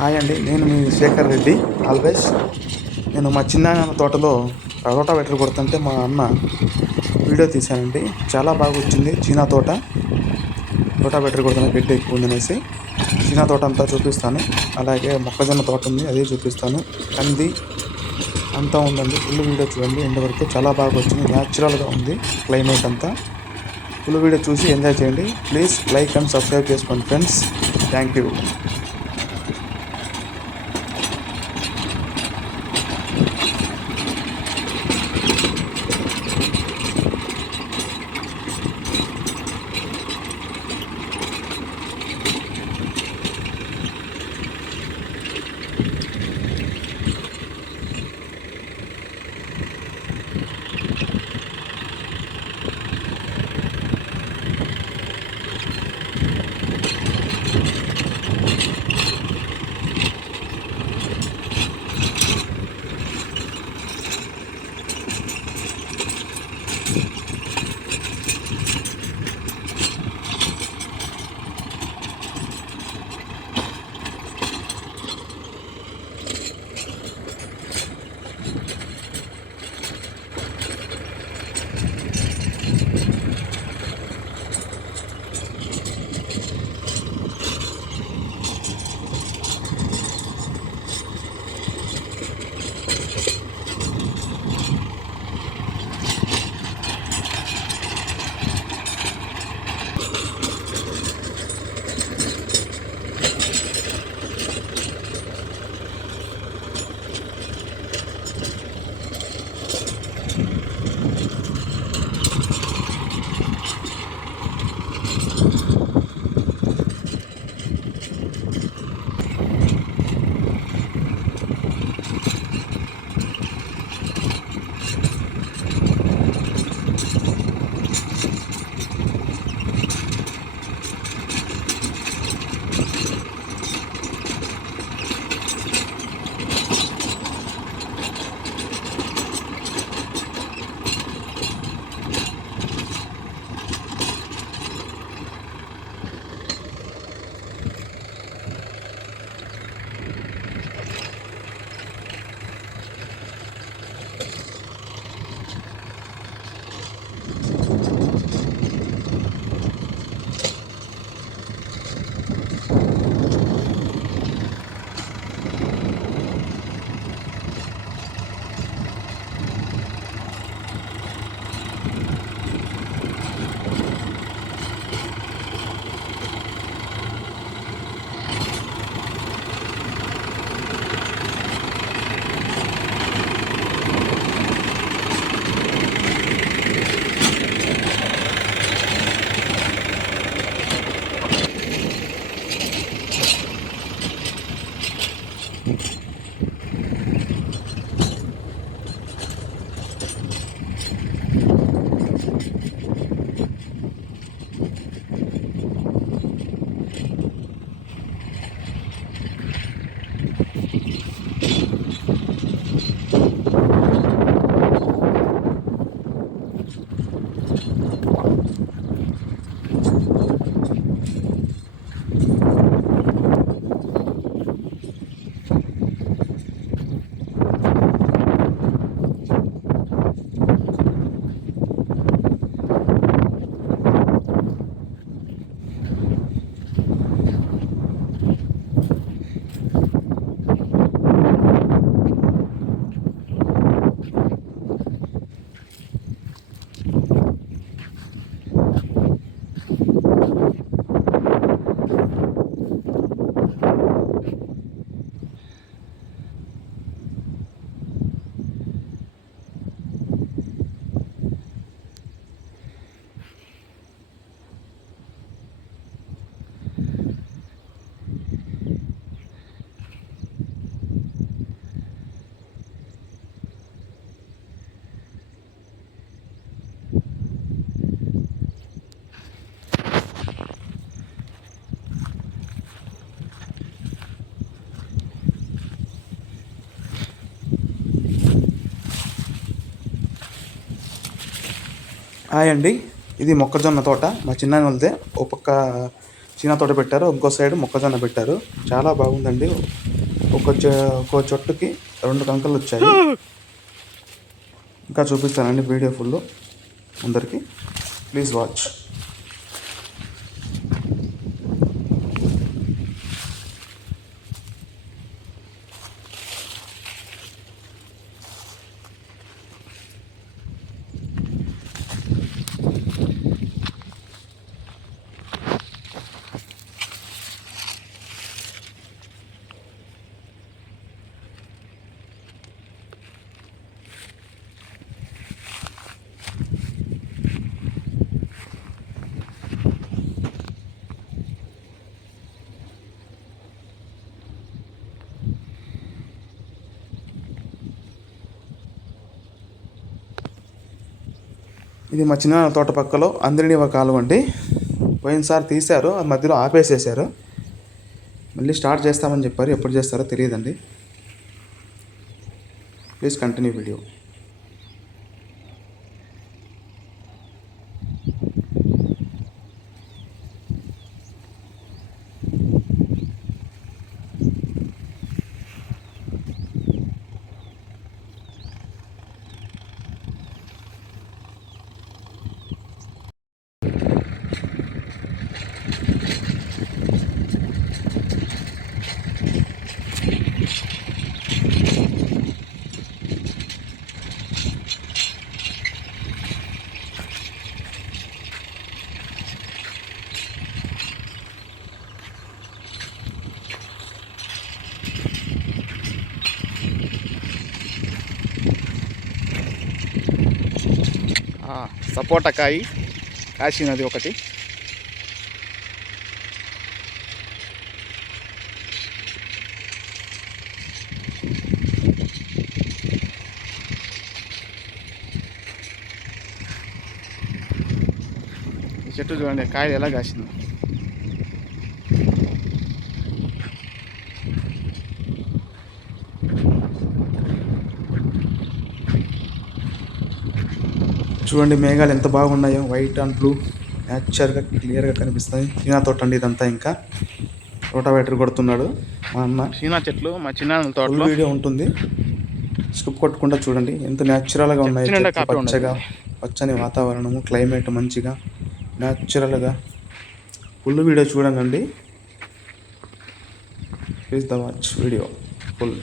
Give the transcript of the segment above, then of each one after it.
Hi అండి, నేను మీ Shekhar Reddy. Always నేను మా చిన్నాన్న తోటలో రోటావేటర్ కొడుతుంటే మా అన్న వీడియో తీశానండి. చాలా బాగా వచ్చింది. చీనా తోట రోటావేటర్ కొడుతున్న గడ్డి ఎక్కువ ఉందనేసి చీనా తోట అంతా చూపిస్తాను. అలాగే మొక్కజొన్న తోట ఉంది, అదే చూపిస్తాను. కంది అంతా ఉందండి. ఫుల్ వీడియో చూడండి ఎండ్ వరకు. చాలా బాగా వచ్చింది. న్యాచురల్గా ఉంది క్లైమేట్ అంతా. ఫుల్ వీడియో చూసి ఎంజాయ్ చేయండి. ప్లీజ్ లైక్ అండ్ సబ్స్క్రైబ్ చేసుకోండి ఫ్రెండ్స్. Thank you. హాయ్ అండి, ఇది మొక్కజొన్న తోట మా చిన్నాన్న వాళ్ళదే. ఒక పక్క చీనా తోట పెట్టారు, ఇంకో సైడ్ మొక్కజొన్న పెట్టారు. చాలా బాగుందండి. ఒక్కో చెట్టుకి 2 కంకలు వచ్చాయి. ఇంకా చూపిస్తానండి వీడియో ఫుల్ అందరికి. Please watch. ఇది మా చిన్న తోట పక్కలో అందరినీ కాలువ అండి. పోయినసారి తీశారు, అది మధ్యలో ఆపేసేసారు. మళ్ళీ స్టార్ట్ చేస్తామని చెప్పారు, ఎప్పుడు చేస్తారో తెలియదండి. Please continue video. సపోటా కాయ కాసినది ఒకటి. ఈ చెట్టు చూడండి కాయలు ఎలా కాసిందో. చూడండి మేఘాలు ఎంత బాగున్నాయో, వైట్ అండ్ బ్లూ న్యాచురల్గా క్లియర్గా కనిపిస్తాయి. చీనా తోట అండి ఇదంతా. ఇంకా రోటావేటర్ కొడుతున్నాడు మా అన్న. చీనా చెట్లు మా చిన్న తోటలో వీడియో ఉంటుంది, స్కిప్ కొట్టకుండా చూడండి. ఎంత న్యాచురల్గా ఉన్నాయి, పచ్చగా, పచ్చని వాతావరణము, క్లైమేట్ మంచిగా న్యాచురల్గా. ఫుల్ వీడియో చూడండి. Please the watch video full.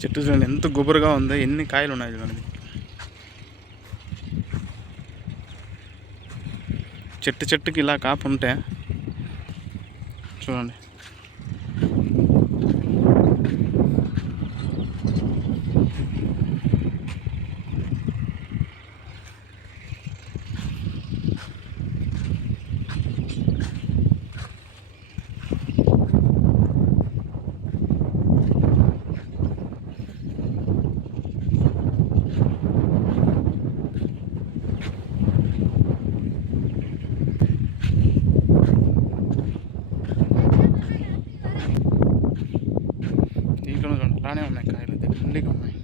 చెట్టు చూడండి ఎంత గుబురుగా ఉందో, ఎన్ని కాయలు ఉన్నాయి చూడండి. చెట్టుకి ఇలా కాపు ఉంటే చూడండి. అలానే ఉన్నాయి కాయలు, దండిగా ఉన్నాయి.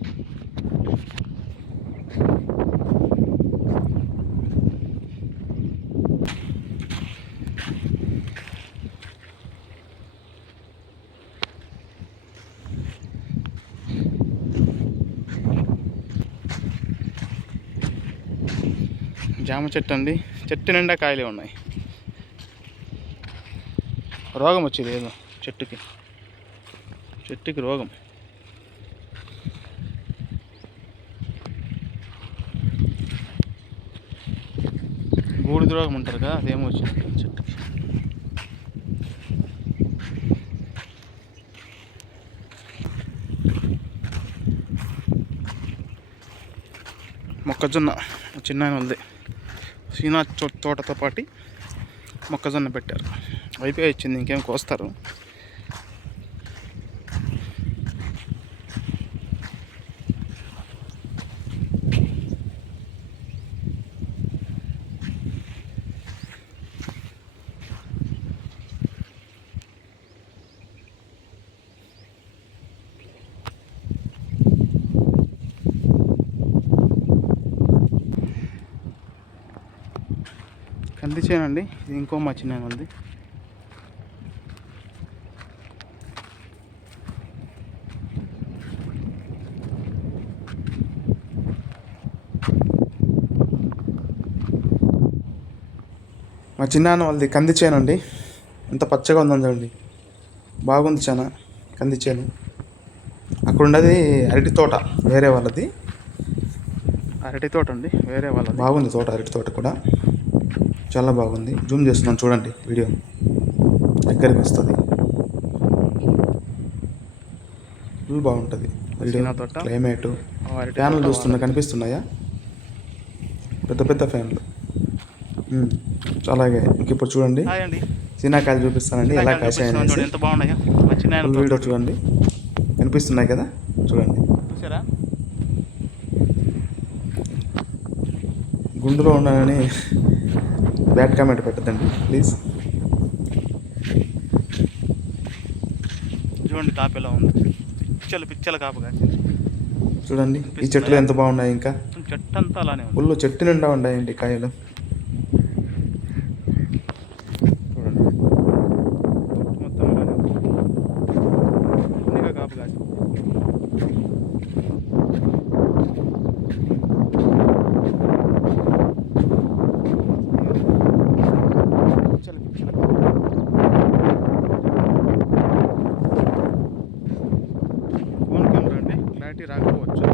జామ చెట్టు అండి, చెట్టు నిండా కాయలే ఉన్నాయి. రోగం వచ్చేది ఏదో చెట్టుకి రోగం. బూడిద రోగం ఉంటారు కదా, అదేమో వచ్చినట్టు చెట్టుకి. మొక్కజొన్న చిన్న ఉంది, సీనా తోటతో పాటు మొక్కజొన్న పెట్టారు. అయిపోయి ఇచ్చింది, ఇంకేం కోస్తారు. కంది చేనండి, ఇది ఇంకో మా చిన్న ఉంది. మా చిన్నాన్న వాళ్ళది కంది చేను అండి. ఎంత పచ్చగా ఉందని చూడండి, బాగుంది చాలా కంది చేను. అక్కడ ఉండేది అరటి తోట, వేరే వాళ్ళది. అరటి తోట అండి, వేరే వాళ్ళది. బాగుంది తోట, అరటి తోట కూడా చాలా బాగుంది. జూమ్ చేస్తున్నాను చూడండి, వీడియో దగ్గరికి వస్తుంది. ఫుల్ బాగుంటుంది వీడియో, క్లైమేటు. ఫ్యాన్లు చూస్తున్నా, కనిపిస్తున్నాయా? పెద్ద పెద్ద ఫ్యాన్లు. అలాగే ఇంక ఇప్పుడు చూడండి, సీనాకాయలు చూపిస్తానండి ఎలా కాసాయని. ఎంత బాగున్నాయో వీడియో చూడండి, కనిపిస్తున్నాయి కదా, చూడండి. చూసారా? గుండులో ఉన్నానని బ్యాడ్ కామెంట్ పెట్టద్దండి ప్లీజ్. చూడండి కాపు ఎలా ఉంది, పిచ్చల కాపు కాసింది. చూడండి ఈ చెట్లు ఎంత బాగున్నాయి. ఇంకా చెట్టు అంతా అలానే ఉంది, ఫుల్ చెట్టు నిండా ఉన్నాయండి కాయలు. ఫోన్ కెమెరా అండి, క్లారిటీ రాకపోవచ్చు.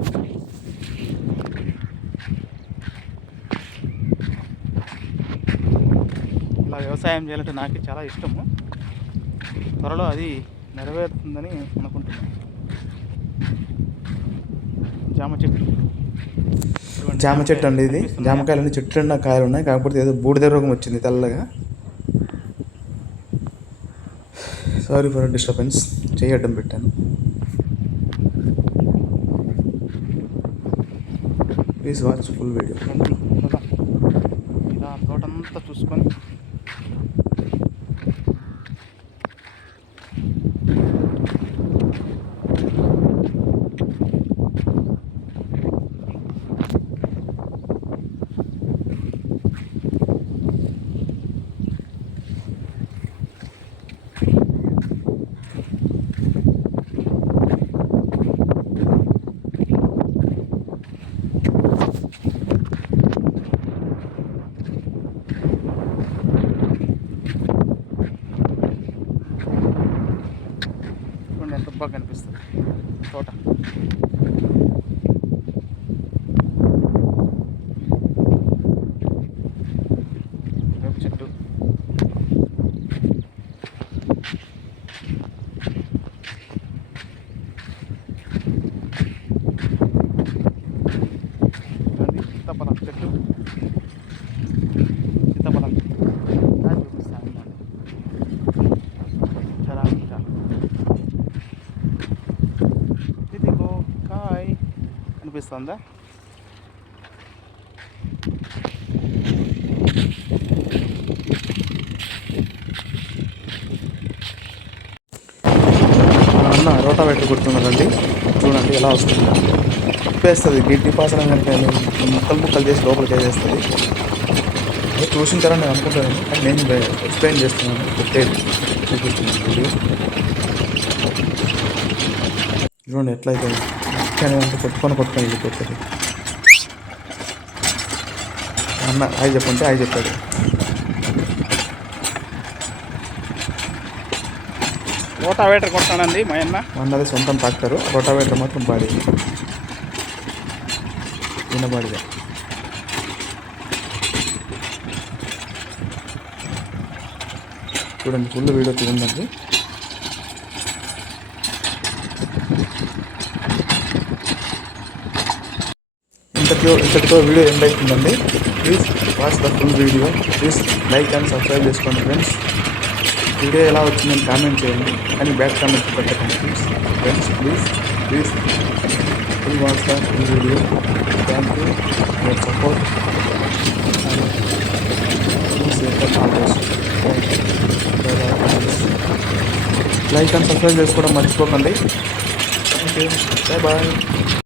ఇలా వ్యవసాయం చేయాలంటే నాకు చాలా ఇష్టము. త్వరలో అది నెరవేరుతుందని అనుకుంటున్నాను. జామ చెట్టు అండి ఇది. జామకాయలు చెట్టు నిండా కాయలు ఉన్నాయి, కాకపోతే ఏదో బూడిద రోగం వచ్చింది తెల్లగా. సారీ ఫర్ డిస్టర్బెన్స్, చేయడం పెట్టాను. Please watch full video. ఇలా తోటంతా చూసుకొని ఎంత బాగా కనిపిస్తుంది తోట. వేప చెట్టు, సీతాఫలం చెట్టు, సీతాఫలం చెట్టు చూపిస్తాను. చాలా ఇదిగో కాయ్ అనిపిస్తుందా? అన్న రోటావేటర్ కొడుతున్నారండి, చూడండి ఎలా వస్తుందో. తిప్పేస్తుంది, గిడ్డి పాసనం కనుక ముక్కలు ముక్కలు చేసి లోపలికి వేసేస్తుంది. అదే చూసింటారని నేను అనుకుంటాను, కానీ నేను ఎక్స్ప్లెయిన్ చేస్తున్నాను, కొట్టేది చూపిస్తున్నాను వీడియో. చూడండి ఎట్లయితే కానీ అంతా కొట్టుకొని వెళ్ళిపోతుంది. అన్న హాయ్ చెప్పంటే హాయ్ చెప్పాడు. రోటావేటర్ కొట్టానండి మా అన్నది సొంతం ట్రాక్టరు, రోటావేటర్ మాత్రం బాడీ చిన్న బాడీగా. చూడండి, ఫుల్ వీడియో చూడండి. ఇంతటితో వీడియో ఎండ్ అవుతుందండి. Please watch the full video. Please like and subscribe చేసుకోండి ఫ్రెండ్స్. వీడియో ఎలా వచ్చిందని కామెంట్ చేయండి, కానీ బ్యాడ్ కామెంట్ పెట్టకండి please. Friends please watch the full video. Thank you for support. Like and subscribe చేసుకోవడం మర్చిపోకండి. Thank you. బాయ్.